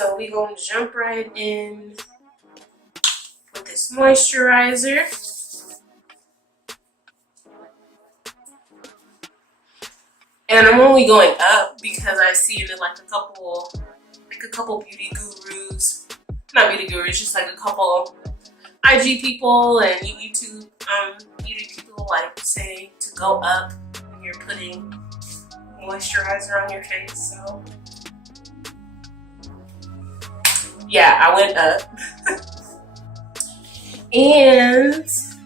So we're going to jump right in with this moisturizer. And I'm only going up because I see it in like a couple beauty gurus, not beauty gurus, just like a couple IG people and YouTube beauty people like say to go up when you're putting moisturizer on your face. So yeah, I went up. And let's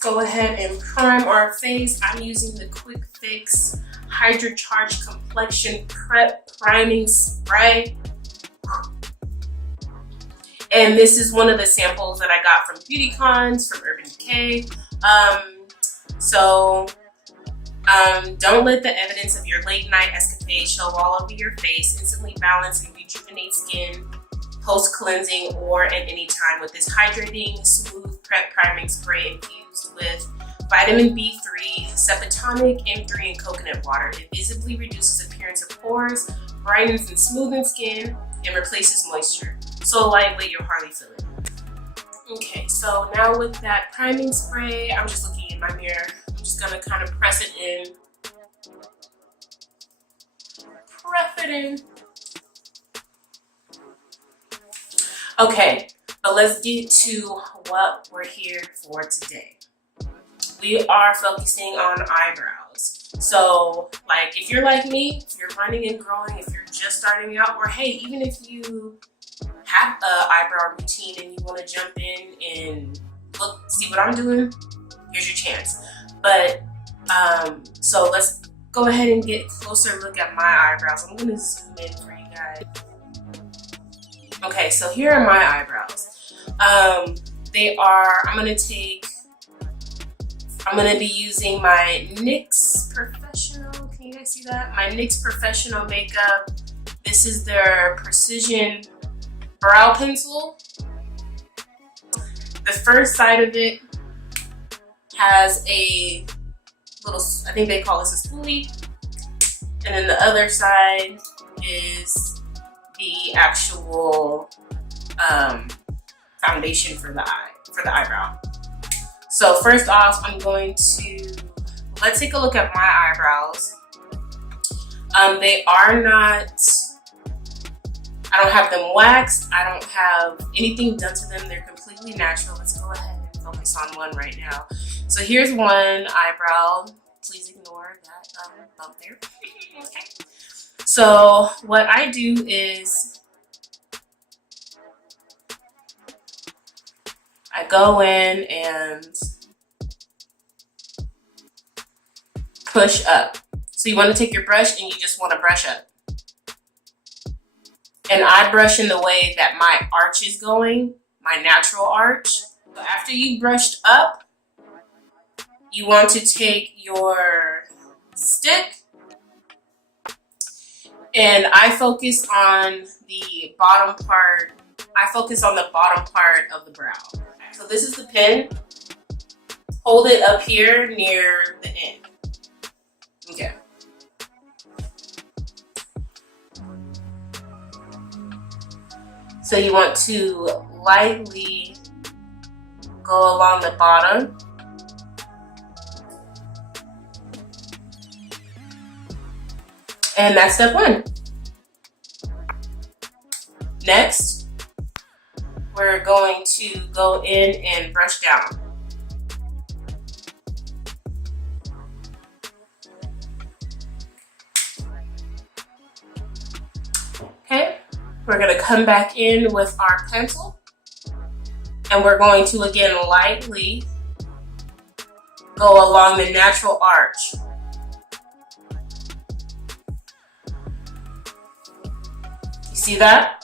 go ahead and prime our face. I'm using the Quick Fix Hydra Charge Complexion Prep Priming Spray. And this is one of the samples that I got from BeautyCons, from Urban Decay. Don't let the evidence of your late night escapade show all over your face. Instantly balance and rejuvenate skin post-cleansing or at any time with this hydrating, smooth prep priming spray infused with vitamin B3, Sepatonic, M3, and coconut water. It visibly reduces appearance of pores, brightens and smoothens skin, and replaces moisture. So lightweight, you'll hardly feel it. Okay, so now with that priming spray, I'm just looking in my mirror. I'm just gonna kind of press it in. Press it in. Okay, but let's get to what we're here for today. We are focusing on eyebrows. So, like, if you're like me, if you're running and growing, if you're just starting out, or hey, even if you have an eyebrow routine and you want to jump in and look, see what I'm doing, here's your chance. But, so let's go ahead and get a closer look at my eyebrows. I'm gonna zoom in for you guys. Okay, so here are my eyebrows. I'm gonna be using my NYX Professional, can you guys see that? My NYX Professional Makeup. This is their Precision Brow Pencil. The first side of it has a little, I think they call this a spoolie. And then the other side is the actual foundation for the eyebrow. So first off, let's take a look at my eyebrows. They are not, I don't have them waxed. I don't have anything done to them. They're completely natural. Let's go ahead and focus on one right now. So here's one eyebrow. Please ignore that bump there. Okay. So what I do is I go in and push up. So you want to take your brush and you just want to brush up. And I brush in the way that my arch is going, my natural arch. So after you brushed up, you want to take your stick, and I focus on the bottom part. I focus on the bottom part of the brow. So this is the pin. Hold it up here near the end. Okay. So you want to lightly go along the bottom. And that's step one. Next, we're going to go in and brush down. Okay, we're gonna come back in with our pencil, and we're going to again lightly go along the natural arch. See that?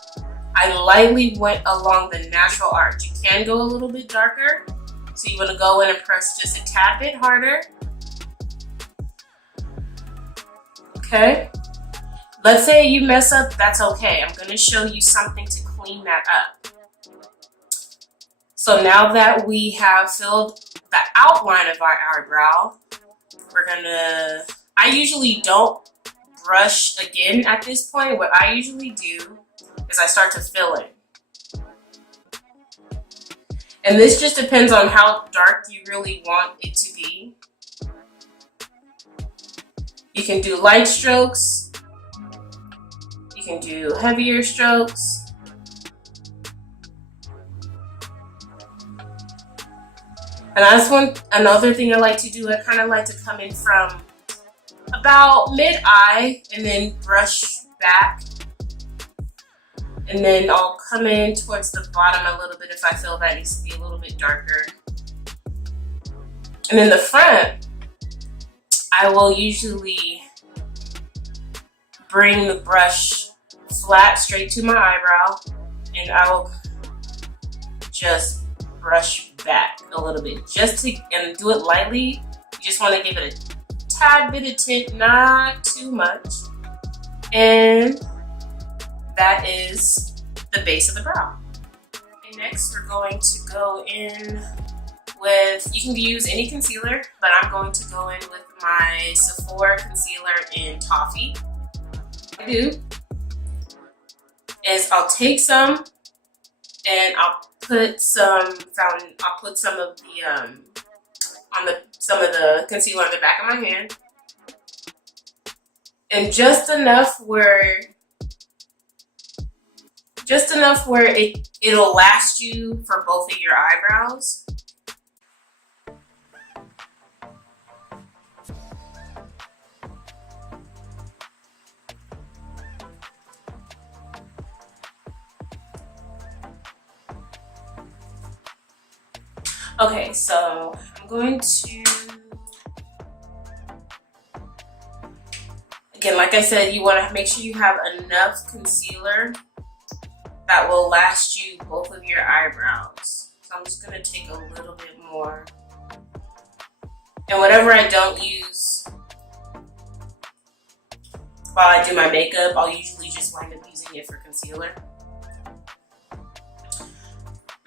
I lightly went along the natural arch. You can go a little bit darker. So you want to go in and press just a tad bit harder. Okay. Let's say you mess up, that's okay. I'm going to show you something to clean that up. So now that we have filled the outline of our eyebrow, we're going to, I usually don't brush again at this point, what I usually do is I start to fill in. And this just depends on how dark you really want it to be. You can do light strokes. You can do heavier strokes. And that's another thing I like to do. I kind of like to come in from about mid-eye and then brush back. And then I'll come in towards the bottom a little bit if I feel that needs to be a little bit darker. And in the front, I will usually bring the brush flat straight to my eyebrow, and I will just brush back a little bit and do it lightly. You just want to give it a tad bit of tint, not too much. And that is the base of the brow. Okay, next we're going to go in with, you can use any concealer, but I'm going to go in with my Sephora concealer in Toffee. What I do is I'll take some and I'll put some of the some of the concealer on the back of my hand, and just enough where it'll last you for both of your eyebrows. Okay, so I'm going to, again, like I said, you want to make sure you have enough concealer that will last you both of your eyebrows. So I'm just going to take a little bit more. And whatever I don't use while I do my makeup, I'll usually just wind up using it for concealer.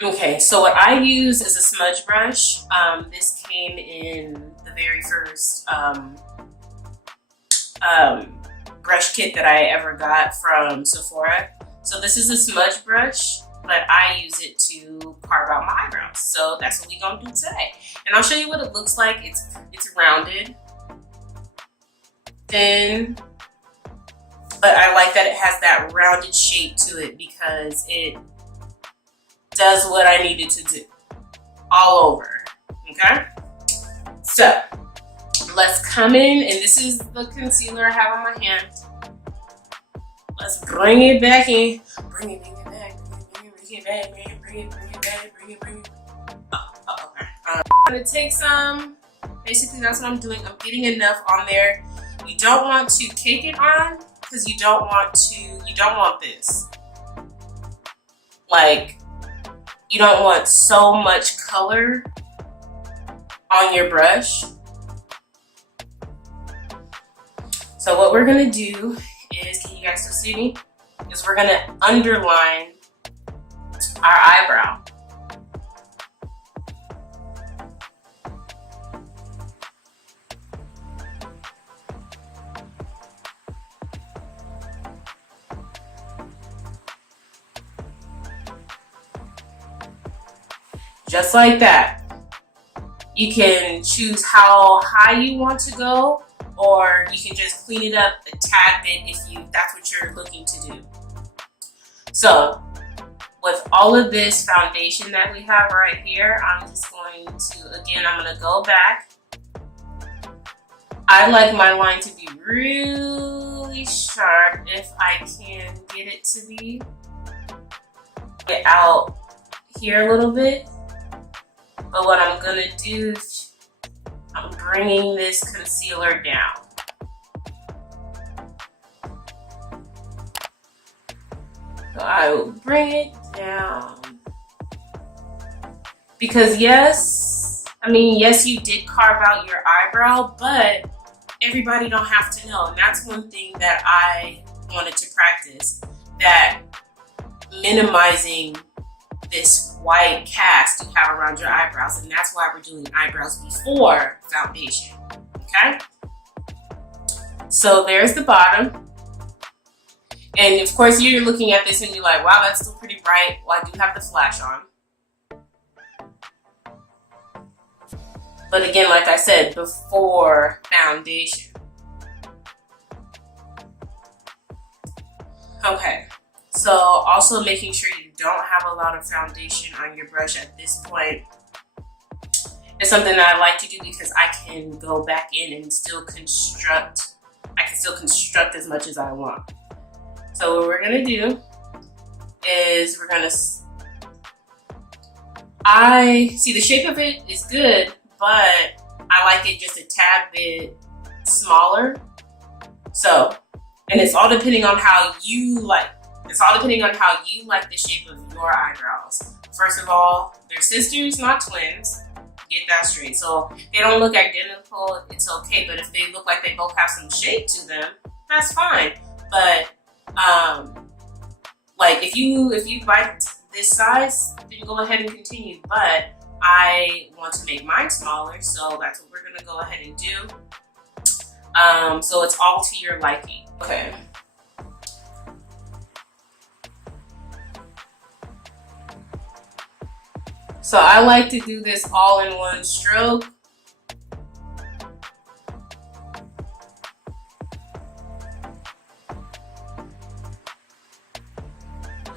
Okay, so what I use is a smudge brush. This came in the very first brush kit that I ever got from Sephora. So this is a smudge brush, but I use it to carve out my eyebrows. So that's what we're gonna do today. And I'll show you what it looks like. It's rounded, thin, but I like that it has that rounded shape to it because it does what I needed to do all over, okay? So let's come in, and this is the concealer I have on my hand. Let's bring it back in. Bring it back. Okay. I'm gonna take some. Basically, that's what I'm doing. I'm getting enough on there. You don't want to cake it on because you don't want this. Like, you don't want so much color on your brush. So what we're gonna do is, can you guys still see me? Is we're gonna underline our eyebrow. Just like that. You can choose how high you want to go, or you can just clean it up a tad bit if that's what you're looking to do. So with all of this foundation that we have right here, I'm just going to, again, I'm going to go back. I like my line to be really sharp if I can get it to be. Get out here a little bit. But what I'm going to do is I'm bringing this concealer down. So I will bring it down. Because yes, you did carve out your eyebrow, but everybody don't have to know. And that's one thing that I wanted to practice, that minimizing this white cast you have around your eyebrows, and that's why we're doing eyebrows before foundation, okay? So there's the bottom. And of course you're looking at this and you're like, wow, that's still pretty bright. Well, I do have the flash on. But again, like I said, before foundation. Okay, so also making sure you don't have a lot of foundation on your brush at this point. It's something that I like to do because I can go back in and still construct. I can still construct as much as I want. So what we're gonna do is we're gonna, I see the shape of it is good, but I like it just a tad bit smaller. So, and it's all depending on how you like, it's all depending on how you like the shape of your eyebrows. First of all, they're sisters, not twins. Get that straight. So if they don't look identical, it's okay. But if they look like they both have some shape to them, that's fine. But like if you like this size, then go ahead and continue. But I want to make mine smaller, so that's what we're gonna go ahead and do. So it's all to your liking. Okay. So I like to do this all in one stroke.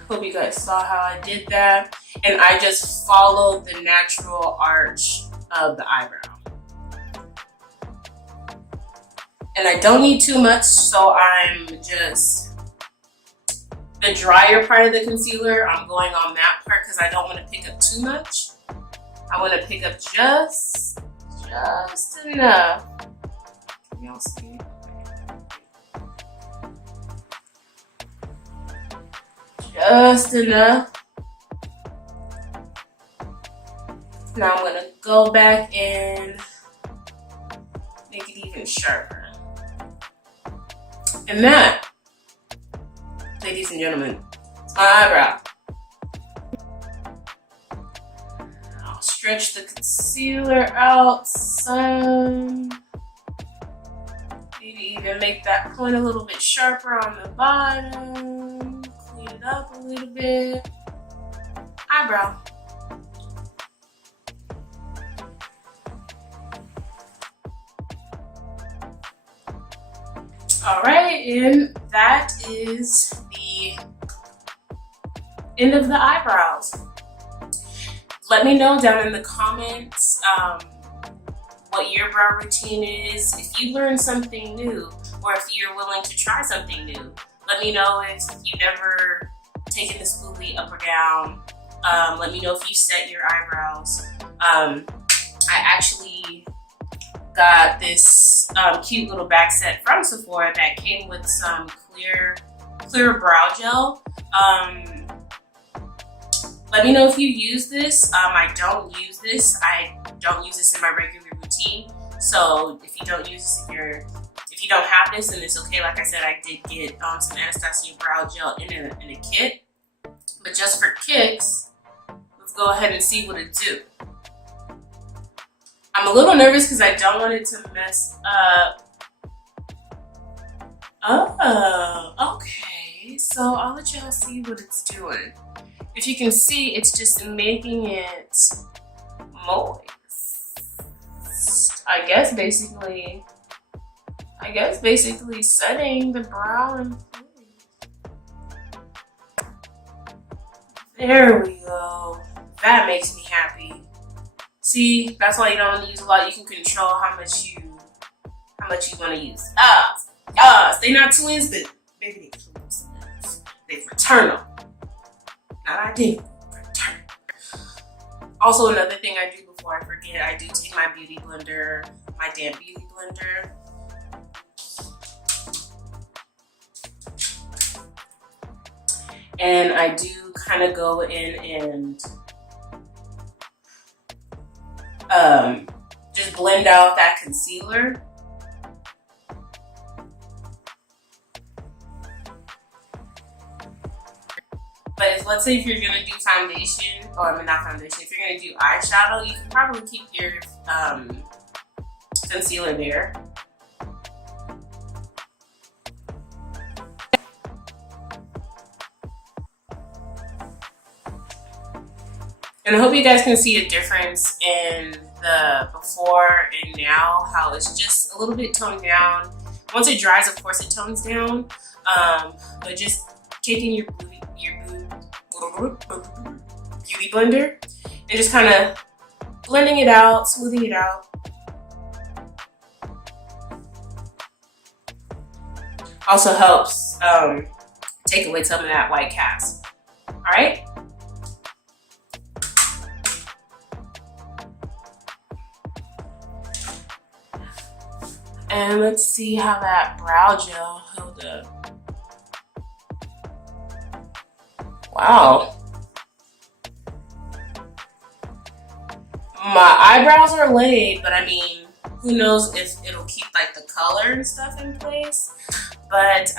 Hope you guys saw how I did that. And I just followed the natural arch of the eyebrow. And I don't need too much, so I'm just, the drier part of the concealer, I'm going on that part because I don't want to pick up too much. I want to pick up just enough. Can y'all see? Just enough. Now I'm gonna go back and make it even sharper. And that, ladies and gentlemen, is my eyebrow. I'll stretch the concealer out some. Maybe even make that point a little bit sharper on the bottom. Clean it up a little bit. Eyebrow. All right, and that is the end of the eyebrows. Let me know down in the comments what your brow routine is. If you learned something new, or if you're willing to try something new. Let me know if you've never taken the spoolie up or down. Let me know if you set your eyebrows. I actually got this cute little back set from Sephora that came with some clear brow gel. Let me know if you use this. I don't use this. I don't use this in my regular routine. So if you don't use this, if you don't have this, then it's okay. Like I said, I did get some Anastasia brow gel in a kit. But just for kicks, let's go ahead and see what it do. I'm a little nervous because I don't want it to mess up. Oh, okay. So I'll let y'all see what it's doing. If you can see, it's just making it moist. I guess basically setting the brow in place. There we go. That makes me happy. See, that's why you don't want to use a lot. You can control how much you want to use. They not twins, but maybe they close enough. They fraternal. Not identical, fraternal. Also, another thing I do before I forget, I do take my beauty blender, my damp beauty blender. And I do kind of go in and just blend out that concealer. But let's say if you're gonna do foundation, or I mean not foundation, if you're gonna do eyeshadow, you can probably keep your concealer there. And I hope you guys can see a difference in the before and now, how it's just a little bit toned down. Once it dries, of course, it tones down. But just taking your beauty blender and just kind of blending it out, smoothing it out. Also helps take away some of that white cast. All right. And let's see how that brow gel held up. Wow. My eyebrows are laid, but I mean, who knows if it'll keep like the color and stuff in place. But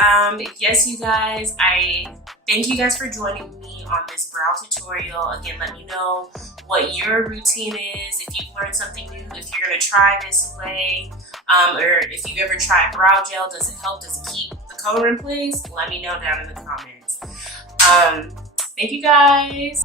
yes, you guys, I thank you guys for joining me on this brow tutorial. Again, let me know what your routine is, if you've learned something new, if you're gonna try this way, or if you've ever tried brow gel. Does it help? Does it keep the color in place? Let me know down in the comments. Thank you guys.